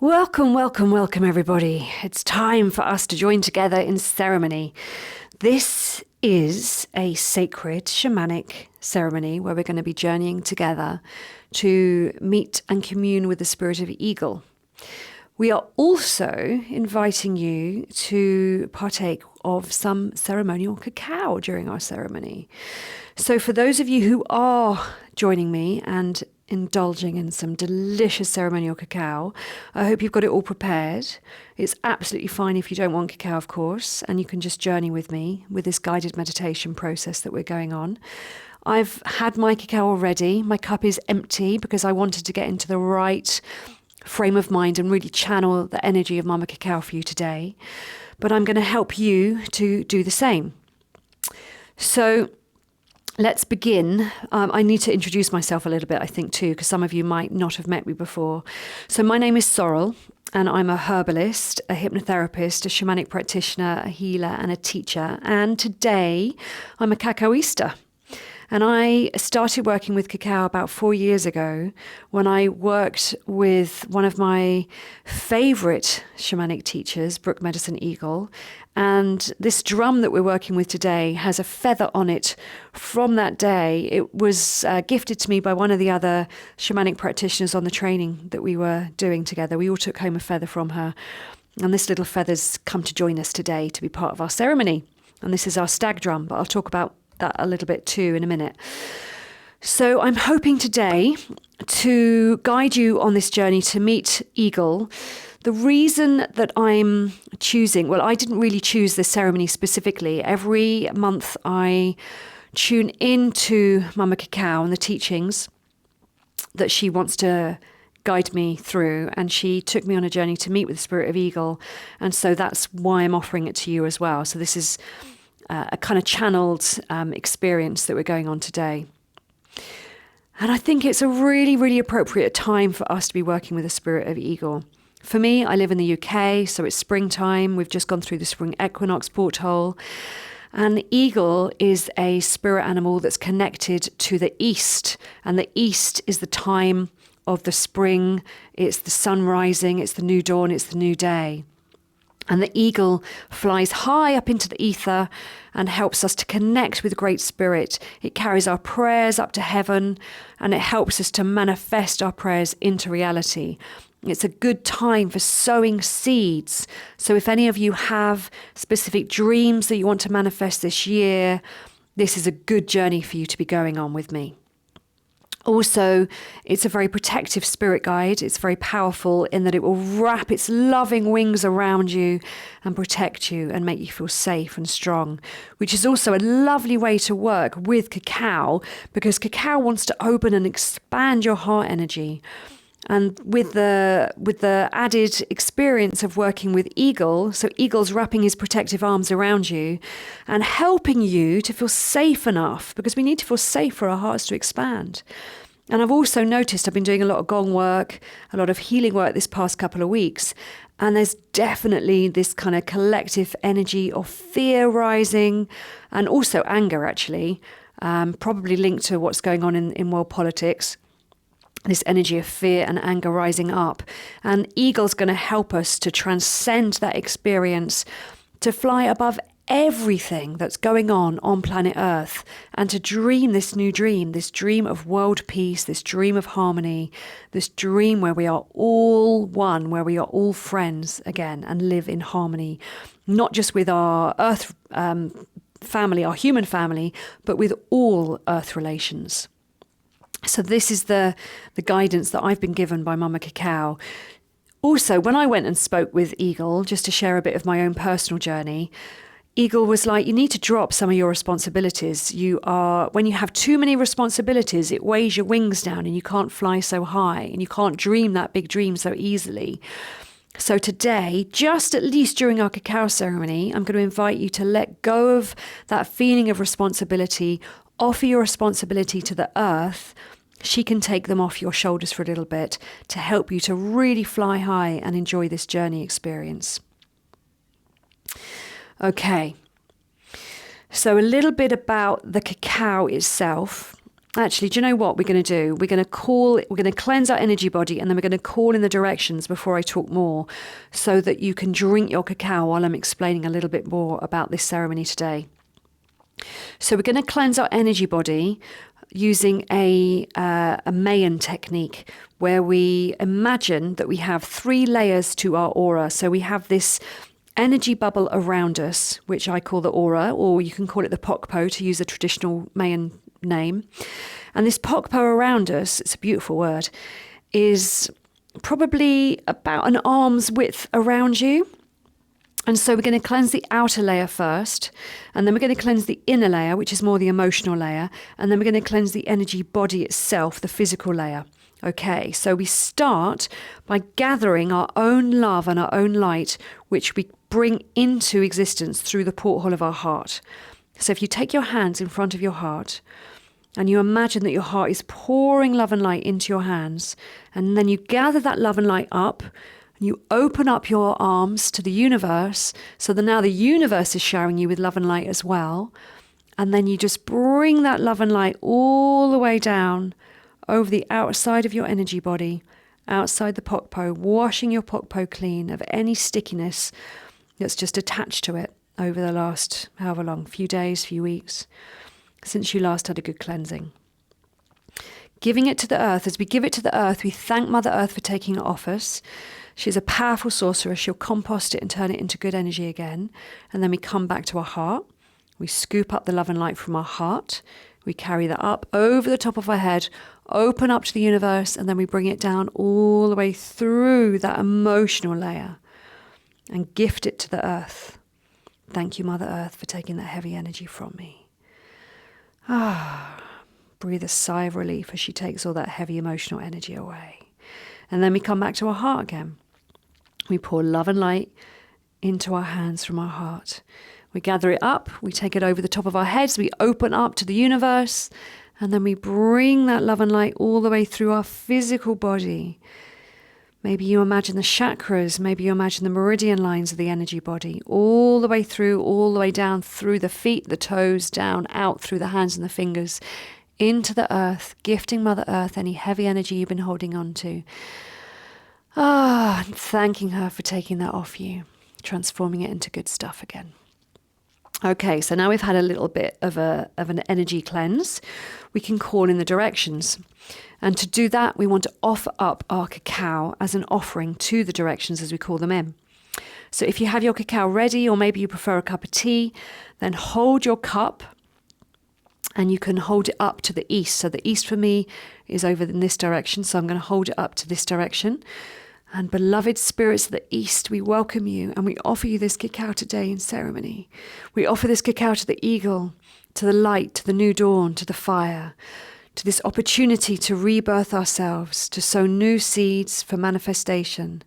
Welcome, welcome, welcome, everybody. It's time for us to join together in ceremony. This is a sacred shamanic ceremony where we're going to be journeying together to meet and commune with the spirit of eagle. We are also inviting you to partake of some ceremonial cacao during our ceremony. So for those of you who are joining me and indulging in some delicious ceremonial cacao, I hope you've got it all prepared. It's absolutely fine if you don't want cacao, of course, and you can just journey with me with this guided meditation process that we're going on. I've had my cacao already. My cup is empty because I wanted to get into the right frame of mind and really channel the energy of Mama Cacao for you today. But I'm going to help you to do the same. So let's begin. I need to introduce myself a little bit, I think, too, because some of you might not have met me before. So my name is Sorrell, and I'm a herbalist, a hypnotherapist, a shamanic practitioner, a healer, and a teacher. And today, I'm a cacaoista. And I started working with cacao about 4 years ago when I worked with one of my favorite shamanic teachers, Brooke Medicine Eagle. And this drum that we're working with today has a feather on it from that day. It was gifted to me by one of the other shamanic practitioners on the training that we were doing together. We all took home a feather from her. And this little feather's come to join us today to be part of our ceremony. And this is our stag drum, but I'll talk about that a little bit too in a minute. So I'm hoping today to guide you on this journey to meet Eagle. The reason that I'm choosing, well, I didn't really choose this ceremony specifically. Every month I tune into Mama Cacao and the teachings that she wants to guide me through, and she took me on a journey to meet with the spirit of Eagle, and so that's why I'm offering it to you as well. So this is a kind of channeled experience that we're going on today. And I think it's a really, really appropriate time for us to be working with the spirit of eagle. For me, I live in the UK, so it's springtime. We've just gone through the spring equinox porthole. And eagle is a spirit animal that's connected to the east. And the east is the time of the spring. It's the sun rising, it's the new dawn, it's the new day. And the eagle flies high up into the ether and helps us to connect with Great Spirit. It carries our prayers up to heaven, and it helps us to manifest our prayers into reality. It's a good time for sowing seeds. So if any of you have specific dreams that you want to manifest this year, this is a good journey for you to be going on with me. Also, it's a very protective spirit guide. It's very powerful in that it will wrap its loving wings around you and protect you and make you feel safe and strong, which is also a lovely way to work with cacao, because cacao wants to open and expand your heart energy. And with the added experience of working with eagle, so eagle's wrapping his protective arms around you and helping you to feel safe enough, because we need to feel safe for our hearts to expand. And I've also noticed I've been doing a lot of gong work, a lot of healing work this past couple of weeks. And there's definitely this kind of collective energy of fear rising, and also anger, actually, probably linked to what's going on in world politics. This energy of fear and anger rising up. And eagle's going to help us to transcend that experience, to fly above everything that's going on planet Earth, and to dream this new dream, this dream of world peace, this dream of harmony, this dream where we are all one, where we are all friends again and live in harmony, not just with our Earth family, our human family, but with all Earth relations. So this is the guidance that I've been given by Mama Cacao. Also, when I went and spoke with Eagle, just to share a bit of my own personal journey, Eagle was like, you need to drop some of your responsibilities. When you have too many responsibilities, it weighs your wings down and you can't fly so high and you can't dream that big dream so easily. So today, just at least during our cacao ceremony, I'm going to invite you to let go of that feeling of responsibility, offer your responsibility to the earth. She can take them off your shoulders for a little bit to help you to really fly high and enjoy this journey experience. Okay, so a little bit about the cacao itself. Actually, do you know what we're going to do? We're going to cleanse our energy body, and then we're going to call in the directions before I talk more, so that you can drink your cacao while I'm explaining a little bit more about this ceremony today. So we're going to cleanse our energy body using a Mayan technique, where we imagine that we have 3 layers to our aura. So we have this energy bubble around us, which I call the aura, or you can call it the pokpo to use a traditional Mayan name. And this pokpo around us, it's a beautiful word, is probably about an arm's width around you. And so we're going to cleanse the outer layer first, and then we're going to cleanse the inner layer, which is more the emotional layer, and then we're going to cleanse the energy body itself, the physical layer. Okay, so we start by gathering our own love and our own light, which we bring into existence through the porthole of our heart. So if you take your hands in front of your heart, and you imagine that your heart is pouring love and light into your hands, and then you gather that love and light up, and you open up your arms to the universe, so that now the universe is showering you with love and light as well. And then you just bring that love and light all the way down over the outside of your energy body, outside the pokpo, washing your pokpo clean of any stickiness that's just attached to it over the last, however long, few days, few weeks, since you last had a good cleansing. Giving it to the earth. As we give it to the earth, we thank Mother Earth for taking it off us. She's a powerful sorceress. She'll compost it and turn it into good energy again. And then we come back to our heart. We scoop up the love and light from our heart. We carry that up over the top of our head, open up to the universe, and then we bring it down all the way through that emotional layer and gift it to the earth. Thank you, Mother Earth, for taking that heavy energy from me. Breathe a sigh of relief as she takes all that heavy emotional energy away. And then we come back to our heart again. We pour love and light into our hands from our heart. We gather it up, we take it over the top of our heads, we open up to the universe, and then we bring that love and light all the way through our physical body. Maybe you imagine the chakras, maybe you imagine the meridian lines of the energy body, all the way through, all the way down through the feet, the toes, down, out through the hands and the fingers, into the earth, gifting Mother Earth any heavy energy you've been holding on to. And thanking her for taking that off you, transforming it into good stuff again. Okay, so now we've had a little bit of an energy cleanse. We can call in the directions. And to do that, we want to offer up our cacao as an offering to the directions as we call them in. So if you have your cacao ready, or maybe you prefer a cup of tea, then hold your cup and you can hold it up to the east. So the east for me is over in this direction, so I'm going to hold it up to this direction. And beloved spirits of the east, we welcome you and we offer you this cacao today in ceremony. We offer this cacao to the eagle, to the light, to the new dawn, to the fire, to this opportunity to rebirth ourselves, to sow new seeds for manifestation.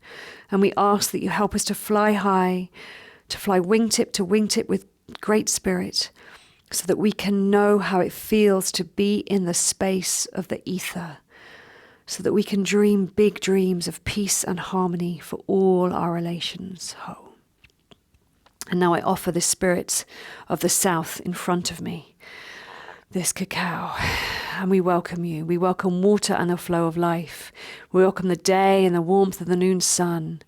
And we ask that you help us to fly high, to fly wingtip to wingtip with great spirit, so that we can know how it feels to be in the space of the ether, so that we can dream big dreams of peace and harmony for all our relations. Ho. And now I offer the spirits of the south in front of me, this cacao, and we welcome you. We welcome water and the flow of life. We welcome the day and the warmth of the noon sun.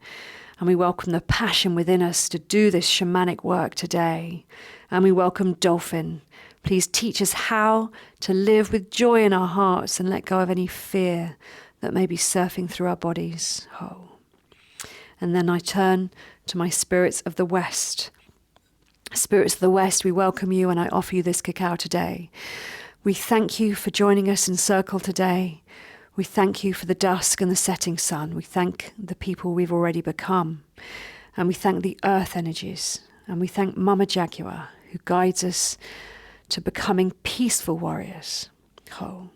And we welcome the passion within us to do this shamanic work today. And we welcome Dolphin. Please teach us how to live with joy in our hearts and let go of any fear that may be surfing through our bodies. Oh. And then I turn to my spirits of the West. Spirits of the West, we welcome you and I offer you this cacao today. We thank you for joining us in circle today. We thank you for the dusk and the setting sun. We thank the people we've already become. And we thank the earth energies. And we thank Mama Jaguar, who guides us to becoming peaceful warriors. Oh.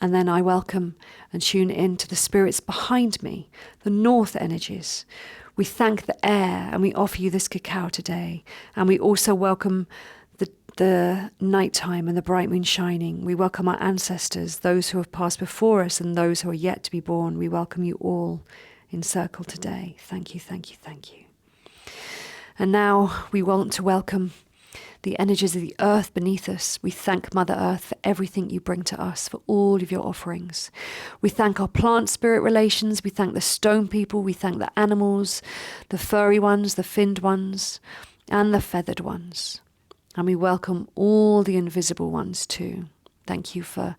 And then I welcome and tune in to the spirits behind me, the north energies. We thank the air and we offer you this cacao today. And we also welcome the nighttime and the bright moon shining. We welcome our ancestors, those who have passed before us and those who are yet to be born. We welcome you all in circle today. Thank you, thank you, thank you. And now we want to welcome the energies of the earth beneath us. We thank Mother Earth for everything you bring to us, for all of your offerings. We thank our plant spirit relations. We thank the stone people. We thank the animals, the furry ones, the finned ones, and the feathered ones. And we welcome all the invisible ones too. Thank you for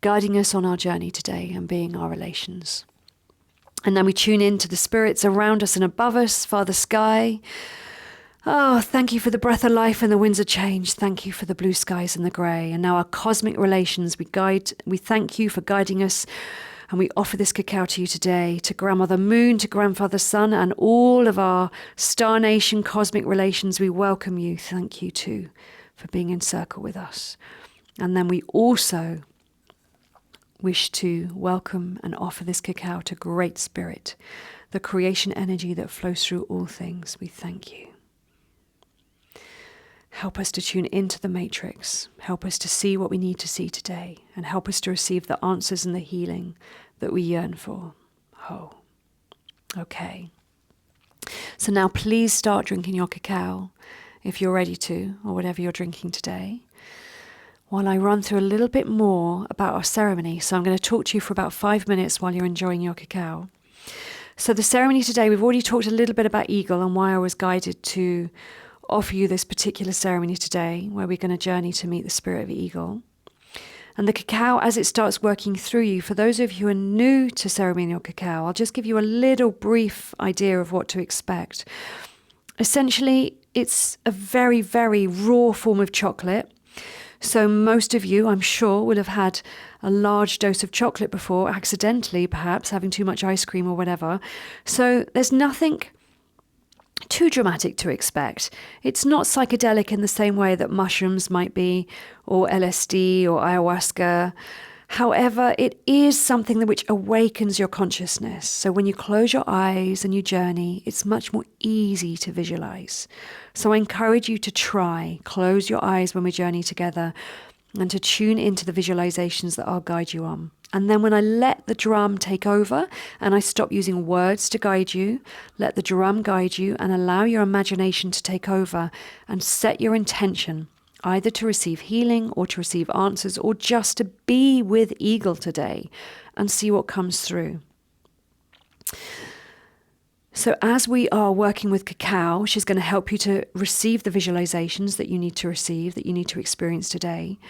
guiding us on our journey today and being our relations. And then we tune in to the spirits around us and above us, Father Sky. Oh, thank you for the breath of life and the winds of change. Thank you for the blue skies and the grey. And now our cosmic relations, we thank you for guiding us. And we offer this cacao to you today, to Grandmother Moon, to Grandfather Sun, and all of our Star Nation cosmic relations. We welcome you. Thank you too for being in circle with us. And then we also wish to welcome and offer this cacao to Great Spirit, the creation energy that flows through all things. We thank you. Help us to tune into the matrix. Help us to see what we need to see today, and help us to receive the answers and the healing that we yearn for. Oh, okay. So now please start drinking your cacao if you're ready to, or whatever you're drinking today, while I run through a little bit more about our ceremony. So I'm going to talk to you for about 5 minutes while you're enjoying your cacao. So the ceremony today, we've already talked a little bit about Eagle and why I was guided to offer you this particular ceremony today, where we're going to journey to meet the spirit of Eagle. And the cacao, as it starts working through you, for those of you who are new to ceremonial cacao, I'll just give you a little brief idea of what to expect. Essentially, it's a very, very raw form of chocolate. So most of you, I'm sure, will have had a large dose of chocolate before, accidentally perhaps, having too much ice cream or whatever. So there's nothing too dramatic to expect. It's not psychedelic in the same way that mushrooms might be, or LSD or ayahuasca. However, it is something that which awakens your consciousness. So when you close your eyes and you journey, it's much more easy to visualize. So I encourage you to try, close your eyes when we journey together, and to tune into the visualizations that I'll guide you on. And then when I let the drum take over and I stop using words to guide you, let the drum guide you and allow your imagination to take over and set your intention, either to receive healing or to receive answers or just to be with Eagle today and see what comes through. So as we are working with cacao, she's going to help you to receive the visualizations that you need to receive, that you need to experience today.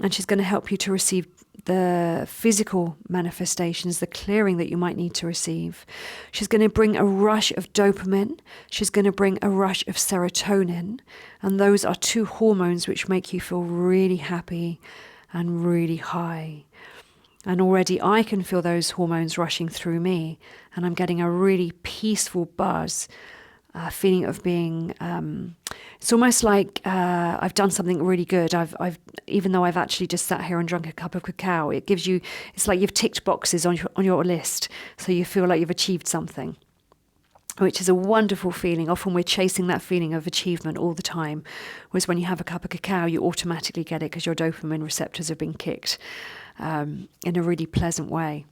And she's going to help you to receive the physical manifestations, the clearing that you might need to receive. She's going to bring a rush of dopamine. She's going to bring a rush of serotonin. And those are two hormones which make you feel really happy and really high. And already I can feel those hormones rushing through me, and I'm getting a really peaceful buzz, feeling of being, it's almost like I've done something really good. I've even though I've actually just sat here and drunk a cup of cacao, it gives you, it's like you've ticked boxes on your list, so you feel like you've achieved something, which is a wonderful feeling. Often we're chasing that feeling of achievement all the time, whereas when you have a cup of cacao, you automatically get it because your dopamine receptors have been kicked in a really pleasant way.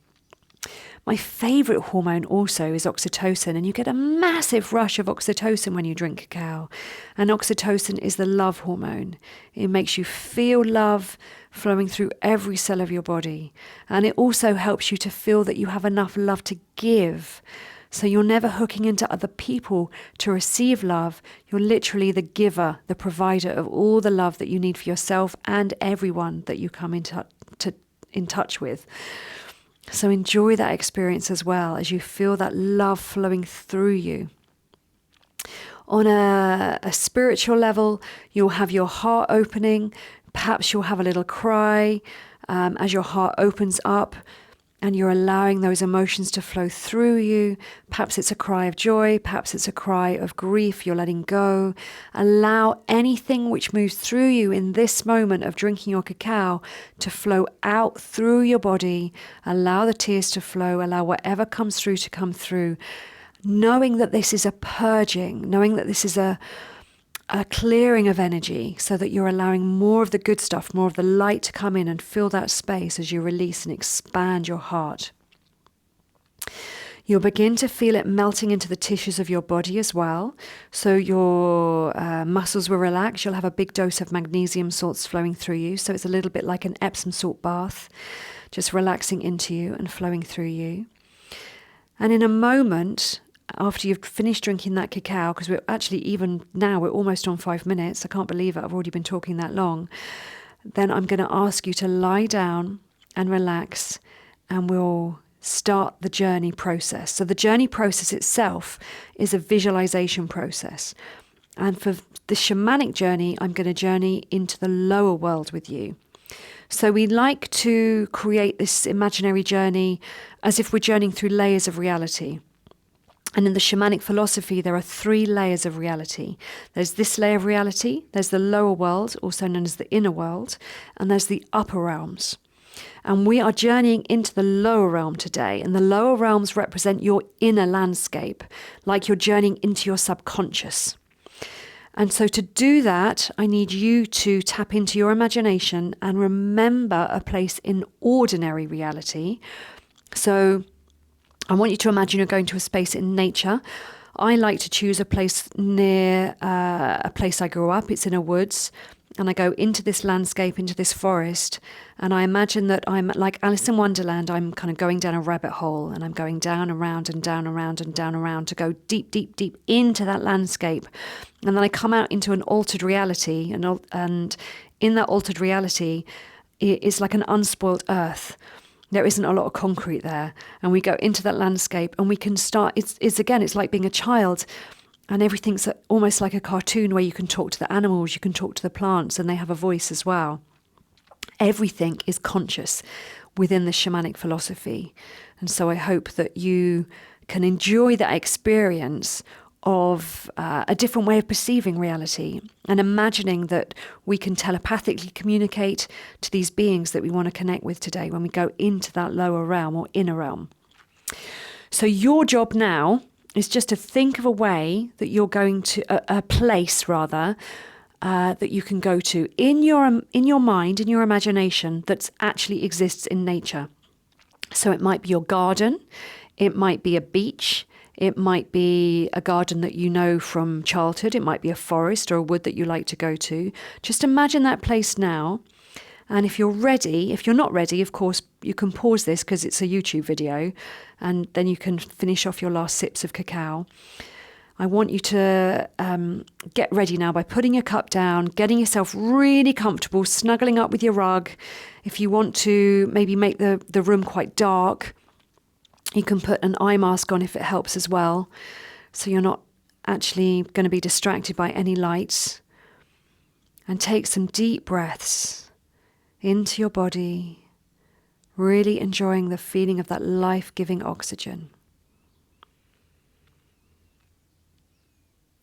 My favourite hormone also is oxytocin, and you get a massive rush of oxytocin when you drink cacao. And oxytocin is the love hormone. It makes you feel love flowing through every cell of your body. And it also helps you to feel that you have enough love to give. So you're never hooking into other people to receive love. You're literally the giver, the provider of all the love that you need for yourself and everyone that you come in touch with. So enjoy that experience as well as you feel that love flowing through you. On a spiritual level, you'll have your heart opening. Perhaps you'll have a little cry as your heart opens up and you're allowing those emotions to flow through you. Perhaps it's a cry of joy. Perhaps it's a cry of grief. You're letting go. Allow anything which moves through you in this moment of drinking your cacao to flow out through your body. Allow the tears to flow. Allow whatever comes through to come through. Knowing that this is a purging, knowing that this is a clearing of energy, so that you're allowing more of the good stuff, more of the light to come in and fill that space as you release and expand your heart. You'll begin to feel it melting into the tissues of your body as well. So your muscles will relax. You'll have a big dose of magnesium salts flowing through you. So it's a little bit like an Epsom salt bath, just relaxing into you and flowing through you. And in a moment, after you've finished drinking that cacao, because we're actually, even now, we're almost on 5 minutes. I can't believe it. I've already been talking that long. Then I'm going to ask you to lie down and relax, and we'll start the journey process. So the journey process itself is a visualization process. And for the shamanic journey, I'm going to journey into the lower world with you. So we like to create this imaginary journey as if we're journeying through layers of reality. And in the shamanic philosophy, there are 3 layers of reality. There's this layer of reality, there's the lower world, also known as the inner world, and there's the upper realms. And we are journeying into the lower realm today. And the lower realms represent your inner landscape, like you're journeying into your subconscious. And so to do that, I need you to tap into your imagination and remember a place in ordinary reality. So I want you to imagine you're going to a space in nature. I like to choose a place near a place I grew up. It's in a woods. And I go into this landscape, into this forest, and I imagine that I'm like Alice in Wonderland. I'm kind of going down a rabbit hole, and I'm going down around and down around and down around to go deep, deep, deep into that landscape. And then I come out into an altered reality, and in that altered reality, it's like an unspoiled earth. There isn't a lot of concrete there. And we go into that landscape, and we can start, it's like being a child. And everything's almost like a cartoon where you can talk to the animals, you can talk to the plants, and they have a voice as well. Everything is conscious within the shamanic philosophy. And so I hope that you can enjoy that experience of a different way of perceiving reality and imagining that we can telepathically communicate to these beings that we want to connect with today when we go into that lower realm or inner realm. So your job now is just to think of a way that you're going to, a place rather, that you can go to in your mind, in your imagination, that actually exists in nature. So it might be your garden, it might be a beach, it might be a garden that you know from childhood, it might be a forest or a wood that you like to go to. Just imagine that place now. And if you're ready, if you're not ready, of course, you can pause this because it's a YouTube video, and then you can finish off your last sips of cacao. I want you to get ready now by putting your cup down, getting yourself really comfortable, snuggling up with your rug. If you want to maybe make the room quite dark, you can put an eye mask on if it helps as well, so you're not actually going to be distracted by any lights. And take some deep breaths into your body, really enjoying the feeling of that life-giving oxygen.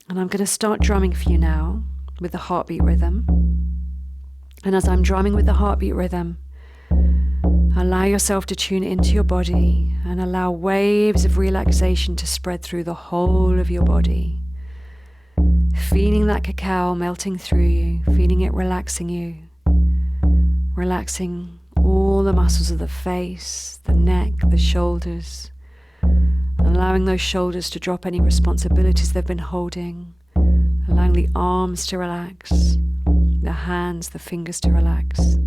And I'm going to start drumming for you now with the heartbeat rhythm. And as I'm drumming with the heartbeat rhythm, allow yourself to tune into your body and allow waves of relaxation to spread through the whole of your body. Feeling that cacao melting through you, feeling it relaxing you. Relaxing all the muscles of the face, the neck, the shoulders, allowing those shoulders to drop any responsibilities they've been holding, allowing the arms to relax, the hands, the fingers to relax,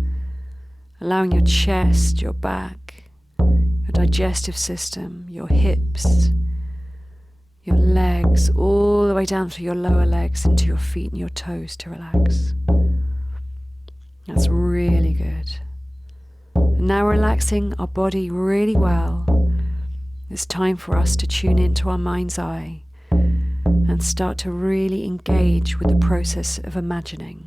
allowing your chest, your back, your digestive system, your hips, your legs, all the way down through your lower legs into your feet and your toes to relax. That's really good. And now relaxing our body really well, it's time for us to tune into our mind's eye and start to really engage with the process of imagining.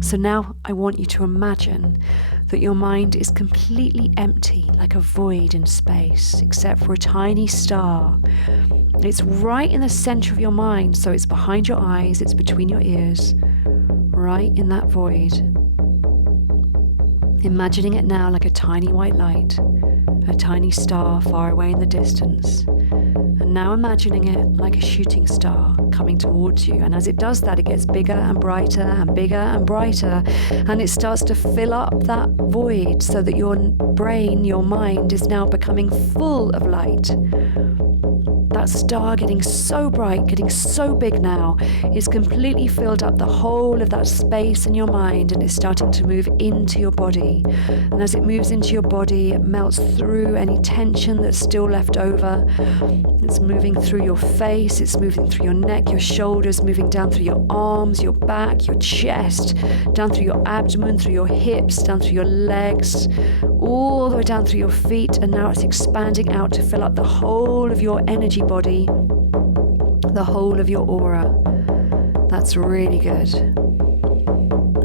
So now I want you to imagine that your mind is completely empty, like a void in space, except for a tiny star. It's right in the center of your mind, so it's behind your eyes, it's between your ears, right in that void. Imagining it now like a tiny white light, a tiny star far away in the distance. And now imagining it like a shooting star coming towards you. And as it does that, it gets bigger and brighter and bigger and brighter. And it starts to fill up that void so that your brain, your mind is now becoming full of light. that star getting so bright, getting so big now, it's completely filled up the whole of that space in your mind, and it's starting to move into your body. And as it moves into your body, it melts through any tension that's still left over. It's moving through your face, it's moving through your neck, your shoulders, moving down through your arms, your back, your chest, down through your abdomen, through your hips, down through your legs, all the way down through your feet. And now it's expanding out to fill up the whole of your energy body, the whole of your aura. That's really good.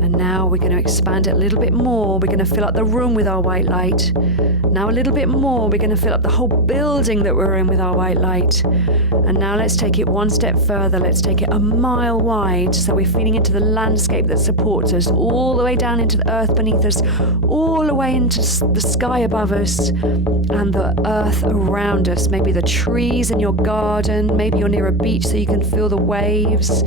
And now we're going to expand it a little bit more. We're going to fill up the room with our white light. Now a little bit more. We're going to fill up the whole building that we're in with our white light. And now let's take it one step further. Let's take it a mile wide. So we're feeling into the landscape that supports us, all the way down into the earth beneath us, all the way into the sky above us, and the earth around us. Maybe the trees in your garden. Maybe you're near a beach so you can feel the waves.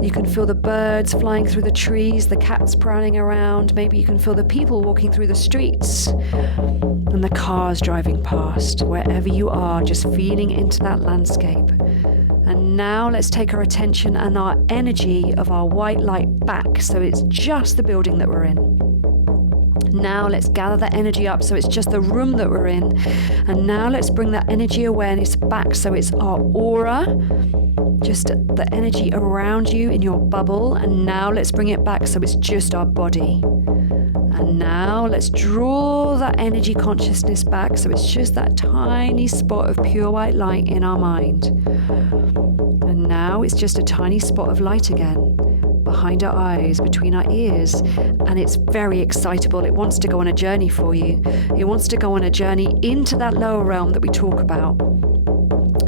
You can feel the birds flying through the trees, the cats prowling around. Maybe you can feel the people walking through the streets and the cars driving past. Wherever you are, just feeling into that landscape. And now let's take our attention and our energy of our white light back, so it's just the building that we're in. Now let's gather that energy up so it's just the room that we're in. And now let's bring that energy awareness back so it's our aura, just the energy around you in your bubble. And now let's bring it back so it's just our body. And now let's draw that energy consciousness back so it's just that tiny spot of pure white light in our mind. And now it's just a tiny spot of light again, behind our eyes, between our ears, and it's very excitable. It wants to go on a journey for you. It wants to go on a journey into that lower realm that we talk about,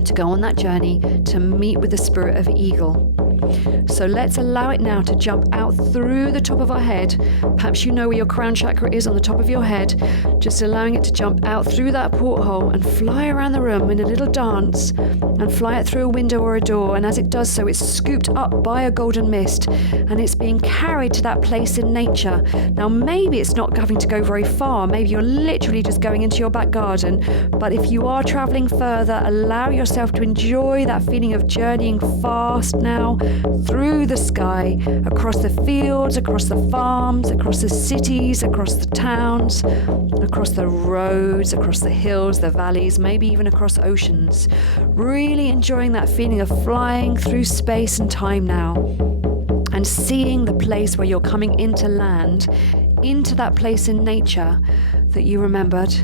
to go on that journey to meet with the spirit of eagle. So let's allow it now to jump out through the top of our head. Perhaps you know where your crown chakra is on the top of your head. Just allowing it to jump out through that porthole and fly around the room in a little dance, and fly it through a window or a door. And as it does so, it's scooped up by a golden mist, and it's being carried to that place in nature. Now maybe it's not having to go very far. Maybe you're literally just going into your back garden. But if you are traveling further, allow yourself to enjoy that feeling of journeying fast now through the sky, across the fields, across the farms, across the cities, across the towns, across the roads, across the hills, the valleys, maybe even across oceans. Really enjoying that feeling of flying through space and time now, and seeing the place where you're coming into land, into that place in nature that you remembered.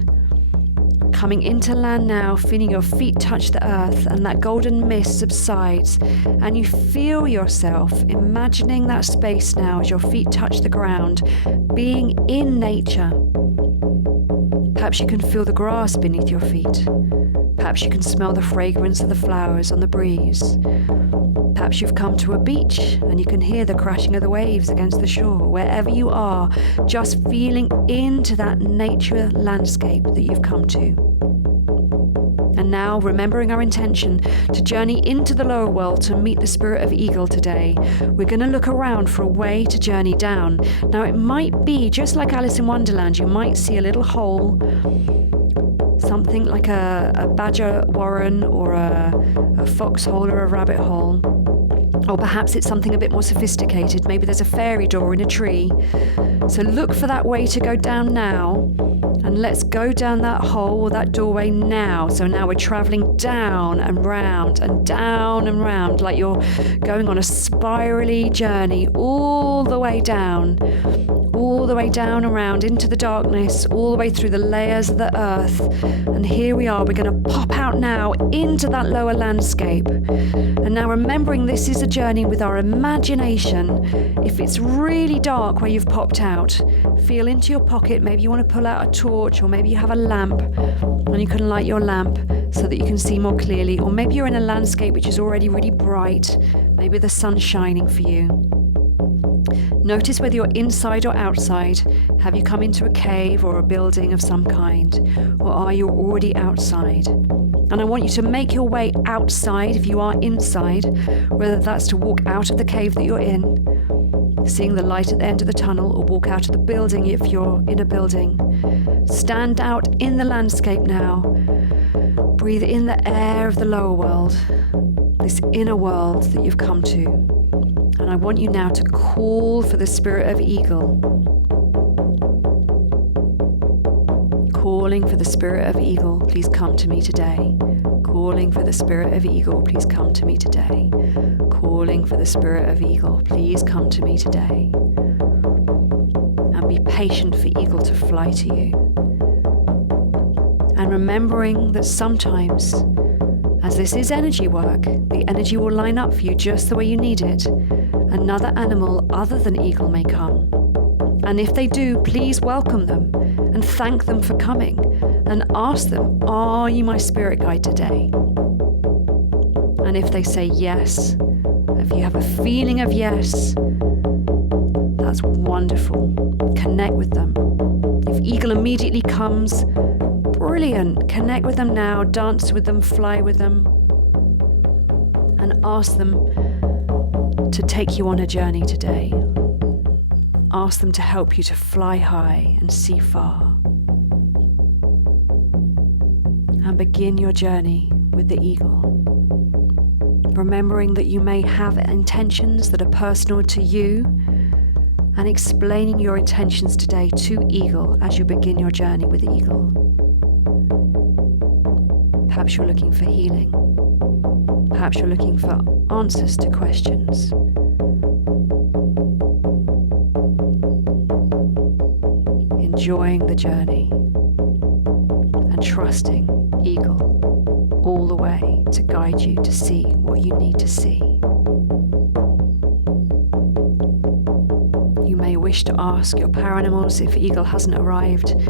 Coming into land now, feeling your feet touch the earth, and that golden mist subsides, and you feel yourself imagining that space now as your feet touch the ground, being in nature. Perhaps you can feel the grass beneath your feet. Perhaps you can smell the fragrance of the flowers on the breeze. Perhaps you've come to a beach and you can hear the crashing of the waves against the shore. Wherever you are, just feeling into that nature landscape that you've come to. And now, remembering our intention to journey into the lower world to meet the spirit of eagle today, we're going to look around for a way to journey down. Now, it might be just like Alice in Wonderland. You might see a little hole, something like a badger warren or a foxhole or a rabbit hole. Or perhaps it's something a bit more sophisticated. Maybe there's a fairy door in a tree. So look for that way to go down now. And let's go down that hole or that doorway now. So now we're traveling down and round and down and round, like you're going on a spirally journey all the way down and around into the darkness, all the way through the layers of the earth. And here we are, we're going to pop out now into that lower landscape. And now remembering this is a journey with our imagination. If it's really dark where you've popped out, feel into your pocket. Maybe you want to pull out a torch, or maybe you have a lamp and you can light your lamp so that you can see more clearly. Or maybe you're in a landscape which is already really bright. Maybe the sun's shining for you. Notice whether you're inside or outside. Have you come into a cave or a building of some kind? Or are you already outside? And I want you to make your way outside if you are inside, whether that's to walk out of the cave that you're in, seeing the light at the end of the tunnel, or walk out of the building if you're in a building. Stand out in the landscape now. Breathe in the air of the lower world, this inner world that you've come to. And I want you now to call for the spirit of eagle. Calling for the spirit of eagle, please come to me today. Calling for the spirit of eagle, please come to me today. Calling for the spirit of eagle, please come to me today. And be patient for eagle to fly to you. And remembering that sometimes, as this is energy work, the energy will line up for you just the way you need it. Another animal other than eagle may come. And if they do, please welcome them and thank them for coming and ask them, are you my spirit guide today? And if they say yes, if you have a feeling of yes, that's wonderful. Connect with them. If eagle immediately comes, brilliant. Connect with them now, dance with them, fly with them, and ask them to take you on a journey today. Ask them to help you to fly high and see far. And begin your journey with the eagle. Remembering that you may have intentions that are personal to you, and explaining your intentions today to eagle as you begin your journey with the eagle. Perhaps you're looking for healing. Perhaps you're looking for answers to questions. Enjoying the journey and trusting eagle all the way to guide you to see what you need to see. You may wish to ask your power animals, if eagle hasn't arrived,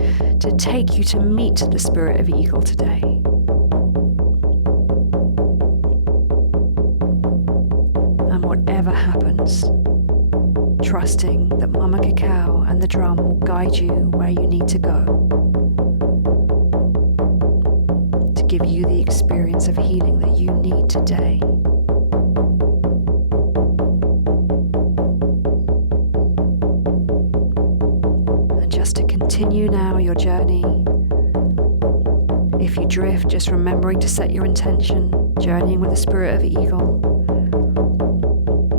to take you to meet the spirit of eagle today. And whatever happens, trusting that Mama Cacao and the drum will guide you where you need to go to give you the experience of healing that you need today. And just to continue now your journey, if you drift, just remembering to set your intention, journeying with the spirit of eagle,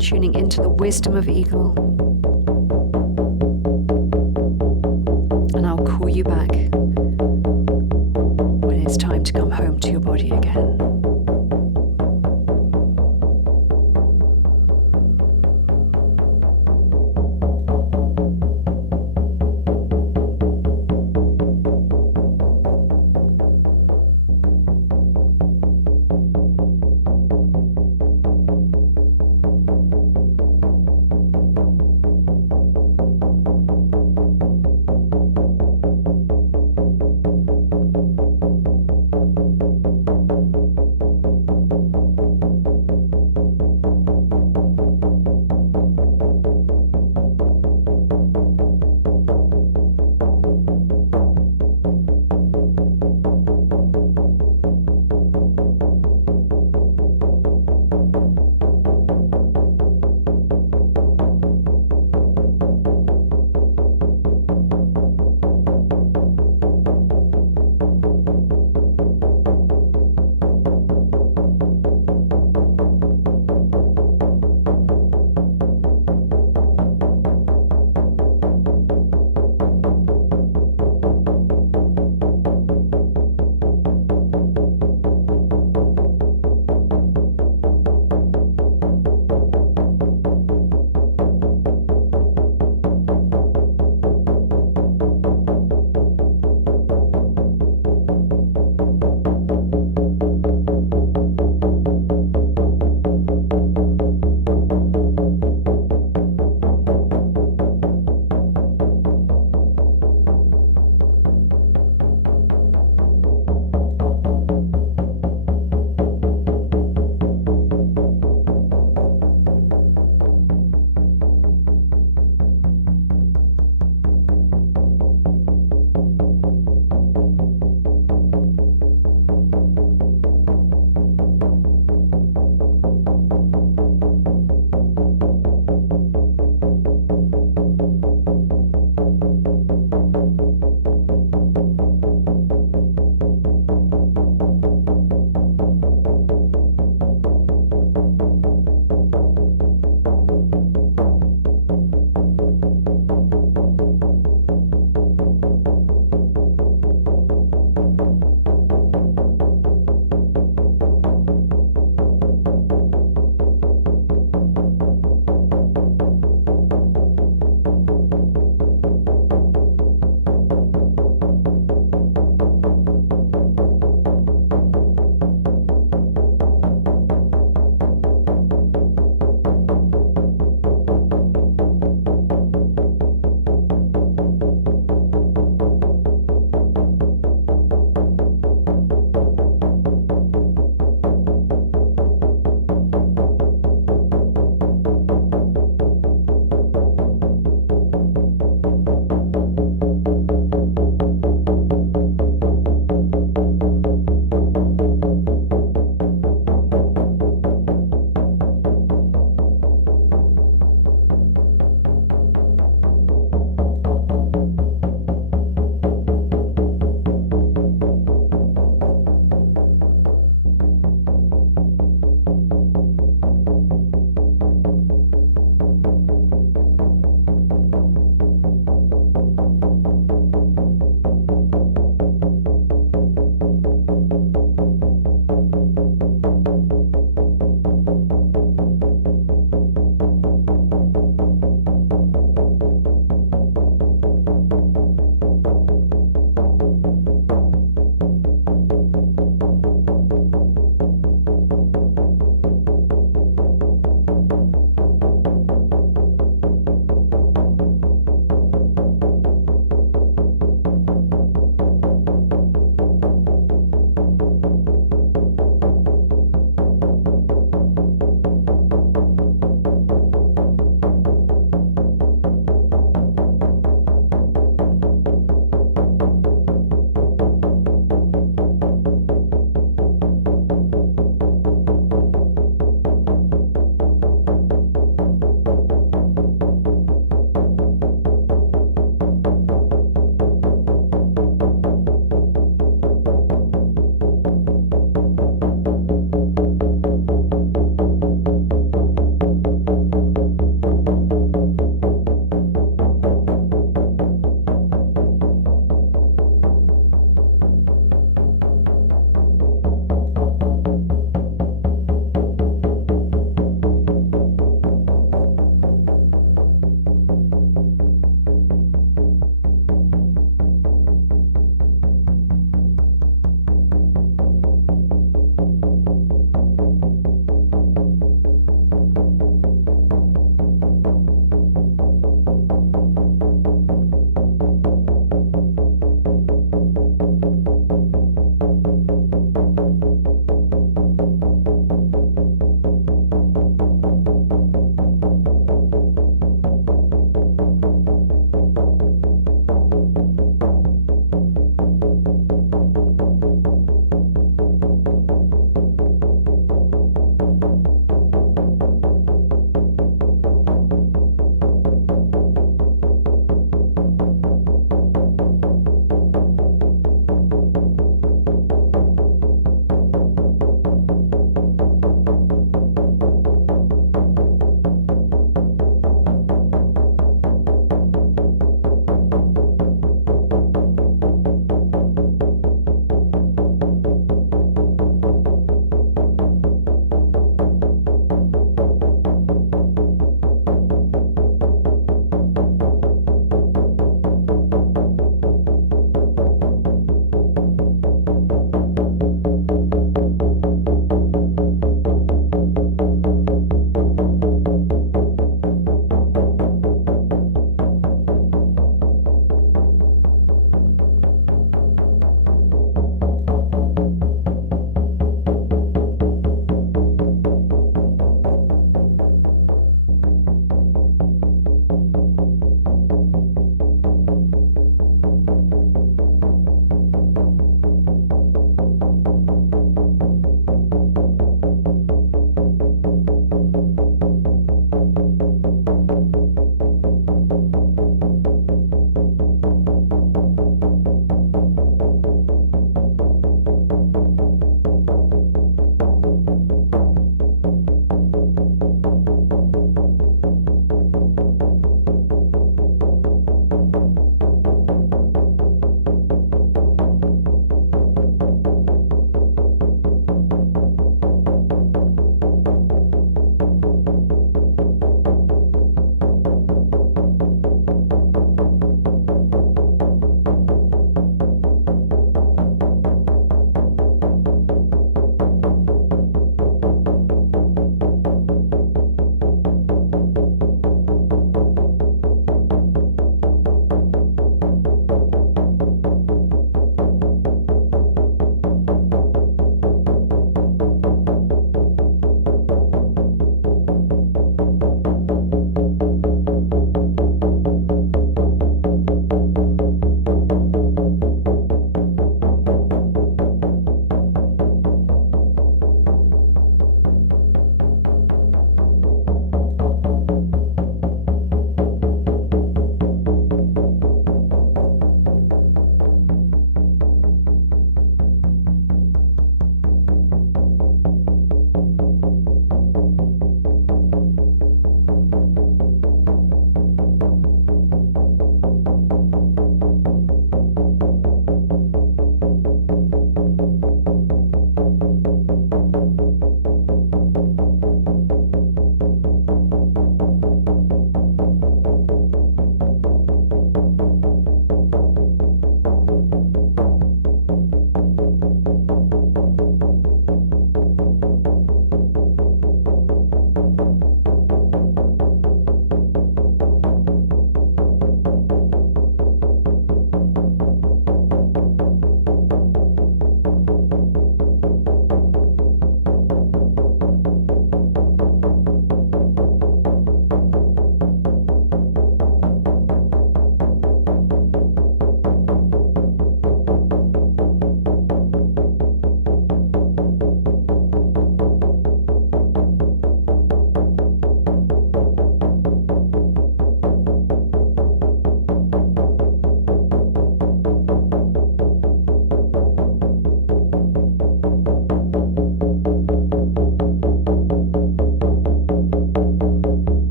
tuning into the wisdom of eagle. And I'll call you back when it's time to come home to your body again.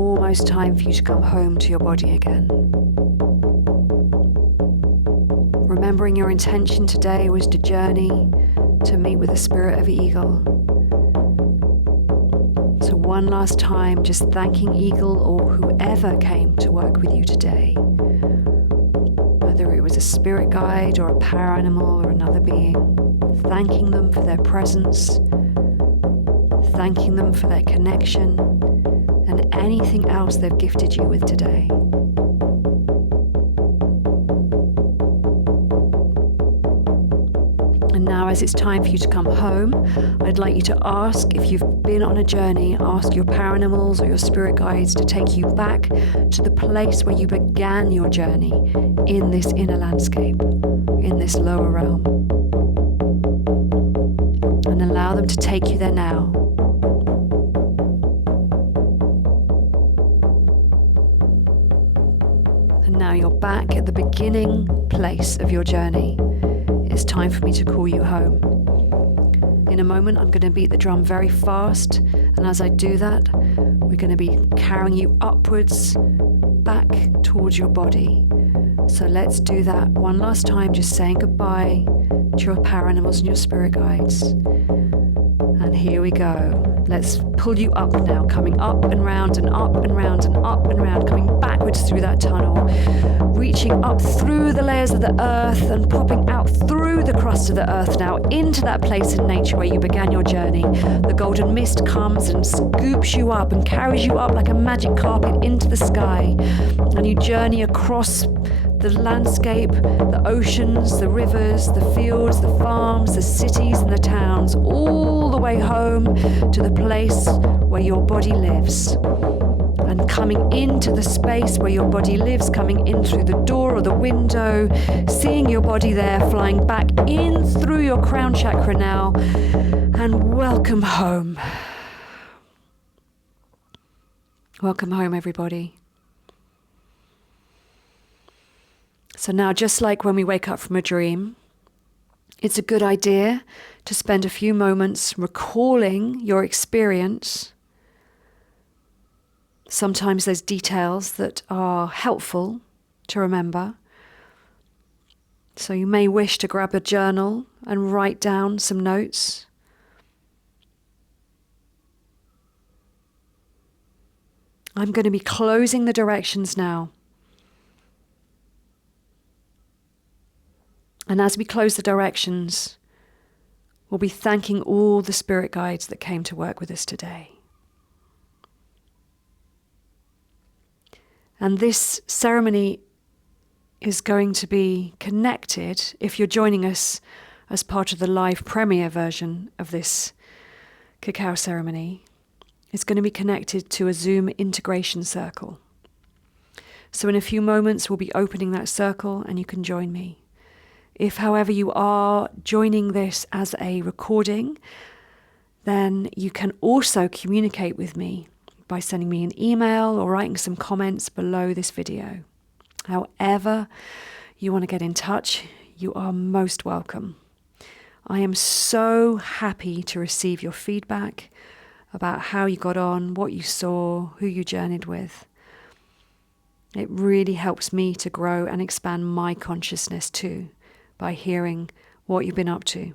almost time for you to come home to your body again. Remembering your intention today was to journey to meet with the spirit of Eagle. So one last time, just thanking Eagle or whoever came to work with you today. Whether it was a spirit guide or a power animal or another being, thanking them for their presence, thanking them for their connection, and anything else they've gifted you with today. And now, as it's time for you to come home, I'd like you to ask, if you've been on a journey, ask your power animals or your spirit guides to take you back to the place where you began your journey in this inner landscape, in this lower realm. And allow them to take you there now. And now you're back at the beginning place of your journey. It's time for me to call you home. In a moment, I'm going to beat the drum very fast, and as I do that, we're going to be carrying you upwards, back towards your body. So let's do that one last time, just saying goodbye to your power animals and your spirit guides. And here we go. Let's pull you up now, coming up and round and up and round and up and round, coming backwards through that tunnel, reaching up through the layers of the earth and popping out through the crust of the earth now into that place in nature where you began your journey. The golden mist comes and scoops you up and carries you up like a magic carpet into the sky, and you journey across the landscape, the oceans, the rivers, the fields, the farms, the cities and the towns, all the way home to the place where your body lives. And coming into the space where your body lives, coming in through the door or the window, seeing your body there, flying back in through your crown chakra now, and welcome home. Welcome home, everybody. So now, just like when we wake up from a dream, it's a good idea to spend a few moments recalling your experience. Sometimes there's details that are helpful to remember. So you may wish to grab a journal and write down some notes. I'm going to be closing the directions now. And as we close the directions, we'll be thanking all the spirit guides that came to work with us today. And this ceremony is going to be connected, if you're joining us as part of the live premiere version of this cacao ceremony, it's going to be connected to a Zoom integration circle. So in a few moments, we'll be opening that circle and you can join me. If, however, you are joining this as a recording, then you can also communicate with me by sending me an email or writing some comments below this video. However you want to get in touch, you are most welcome. I am so happy to receive your feedback about how you got on, what you saw, who you journeyed with. It really helps me to grow and expand my consciousness too, by hearing what you've been up to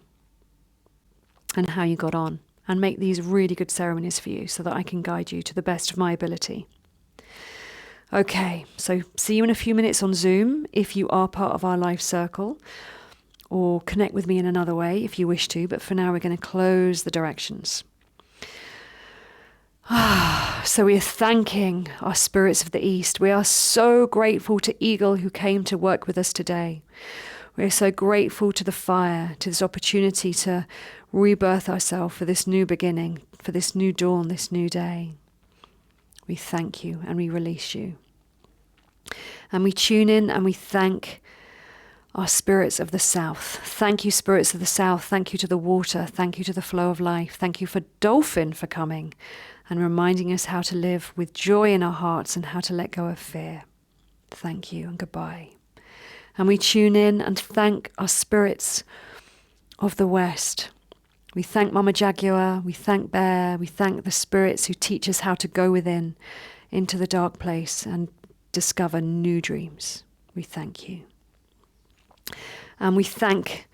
and how you got on, and make these really good ceremonies for you so that I can guide you to the best of my ability. Okay, so see you in a few minutes on Zoom if you are part of our live circle, or connect with me in another way if you wish to, but for now we're going to close the directions. So we are thanking our spirits of the East. We are so grateful to Eagle who came to work with us today. We're so grateful to the fire, to this opportunity to rebirth ourselves for this new beginning, for this new dawn, this new day. We thank you and we release you. And we tune in and we thank our spirits of the South. Thank you, spirits of the South. Thank you to the water. Thank you to the flow of life. Thank you for Dolphin for coming and reminding us how to live with joy in our hearts and how to let go of fear. Thank you and goodbye. And we tune in and thank our spirits of the West. We thank Mama Jaguar, we thank Bear, we thank the spirits who teach us how to go within into the dark place and discover new dreams. We thank you. And we thank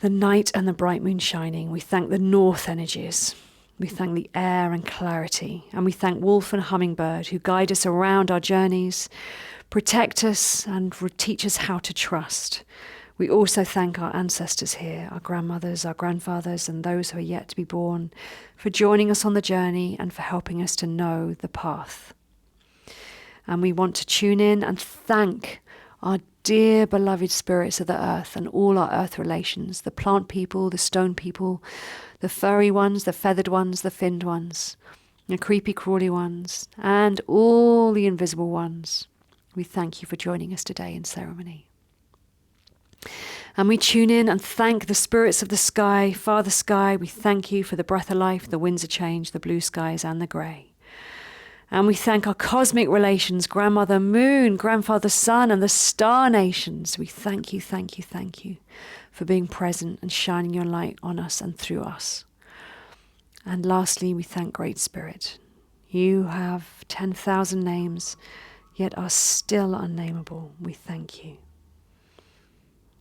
the night and the bright moon shining. We thank the north energies. We thank the air and clarity. And we thank wolf and hummingbird who guide us around our journeys, protect us, and teach us how to trust. We also thank our ancestors here, our grandmothers, our grandfathers, and those who are yet to be born, for joining us on the journey and for helping us to know the path. And we want to tune in and thank our dear beloved spirits of the earth and all our earth relations, the plant people, the stone people, the furry ones, the feathered ones, the finned ones, the creepy crawly ones, and all the invisible ones. We thank you for joining us today in ceremony. And we tune in and thank the spirits of the sky, Father Sky. We thank you for the breath of life, the winds of change, the blue skies and the grey. And we thank our cosmic relations, Grandmother Moon, Grandfather Sun, and the star nations. We thank you for being present and shining your light on us and through us. And lastly, we thank Great Spirit. You have 10,000 names, yet are still unnameable. We thank you.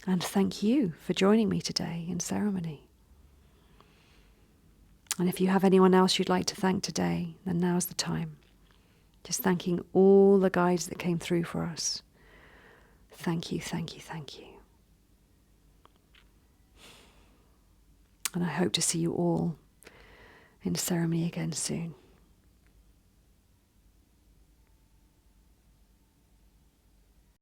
And thank you for joining me today in ceremony. And if you have anyone else you'd like to thank today, then now's the time. Just thanking all the guides that came through for us. Thank you. And I hope to see you all in ceremony again soon.